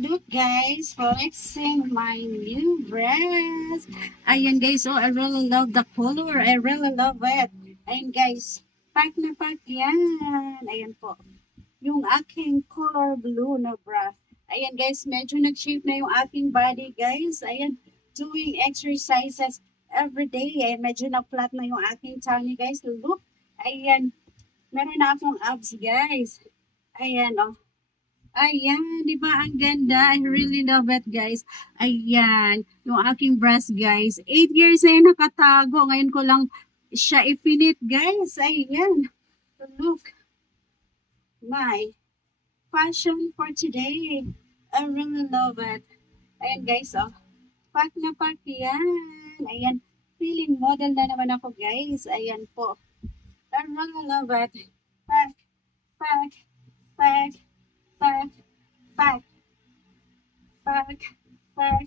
Look guys, flexing my new dress. Ayan guys, oh I really love the color. I really love it. Ayan guys, pack na pack yan. Ayan po. Yung aking color blue na bra. Ayan guys, medyo nag-shape na yung aking body guys. Ayan, doing exercises every day. Ayan, medyo na-flat na yung aking tummy guys. Look, ayan, meron na akong abs guys. Ayan, oh. Ayan, di ba ang ganda? I really love it, guys. Ayan, yung aking breast, guys. 8 years na yun nakatago. Ngayon ko lang siya ifinit, guys. Ayan. Look, my fashion for today. I really love it. Ayan, guys, oh. Pack na pack yan. Ayan, feeling model na naman ako, guys. Ayan po. I really love it. Pack, pack, pack. Pack, pack, pack, pack,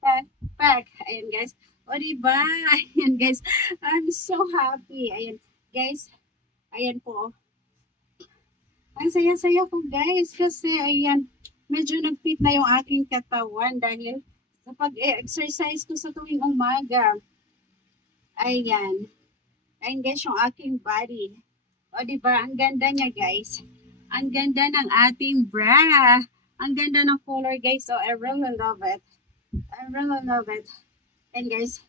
pack, pack. Ayan guys. O diba? Ayan guys. I'm so happy. Ayan guys. Ayan po. Ang saya-saya ko guys. Kasi ayan. Medyo nag-fit na yung aking katawan. Dahil sa pag-exercise ko sa tuwing umaga. Ayan. Ayan guys yung aking body. O diba? Ang ganda niya guys. Ang ganda ng ating bra. Ang ganda ng color, guys. So, I really love it. I really love it. And guys,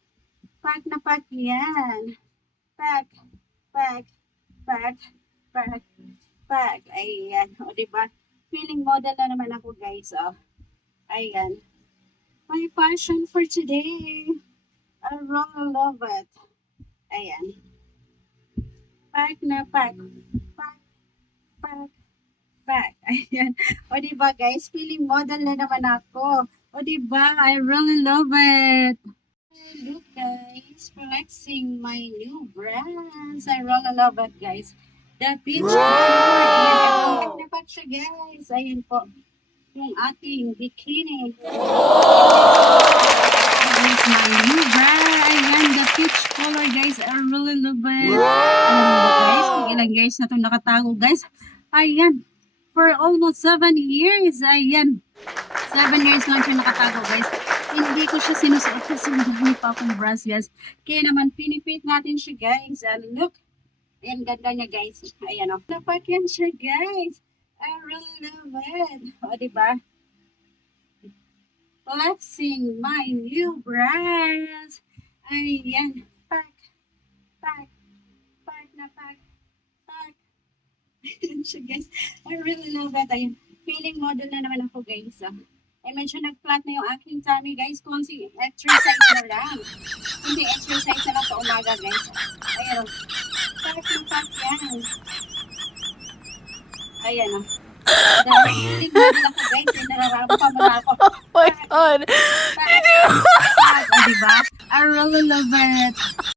pack na pack yan. Pack, pack, pack, pack, pack. Ayan. O, diba? Feeling model na naman ako, guys. Oh. Ayan. My fashion for today. I really love it. Ayan. Pack na pack. Pack, pack, back. Ayan. O diba guys, feeling model na naman ako. O diba, I really love it. Look guys, flexing my new brands. I really love it guys. The beach color. Ayan, napak siya guys. Ayan po. Yung ating bikini. Here's my new brand. Ayan, the peach color guys. I really love it. Alam mo ba guys, kung ilang years na itong nakatago guys. Ayan. For almost 7 years. Ayan. 7 years lang siya nakatago, guys. Hindi ko siya sinusuot kasi madami pa akong bras, guys. Kaya naman, pinipit natin siya, guys. And look. Ayan, ganda niya, guys. Ayan, o. Dapat yan siya, guys. I really love it. O, diba? Flexing my new bras. Ayan. Pack. Pack. Pack na pack. Pack. Ayan siya guys. I really love that. Ayun. Feeling model na naman ako guys. Ay medyo nag-flat na yung aking tummy guys. Kung si exercise na lang. Hindi exercise na lang sa umaga guys. Ayun. Pack na pack yan. Ayan o. Dahil feeling model ako guys. Ay nararampa mo na ako. Oh my God. Pack. Pack. O diba? I really love it.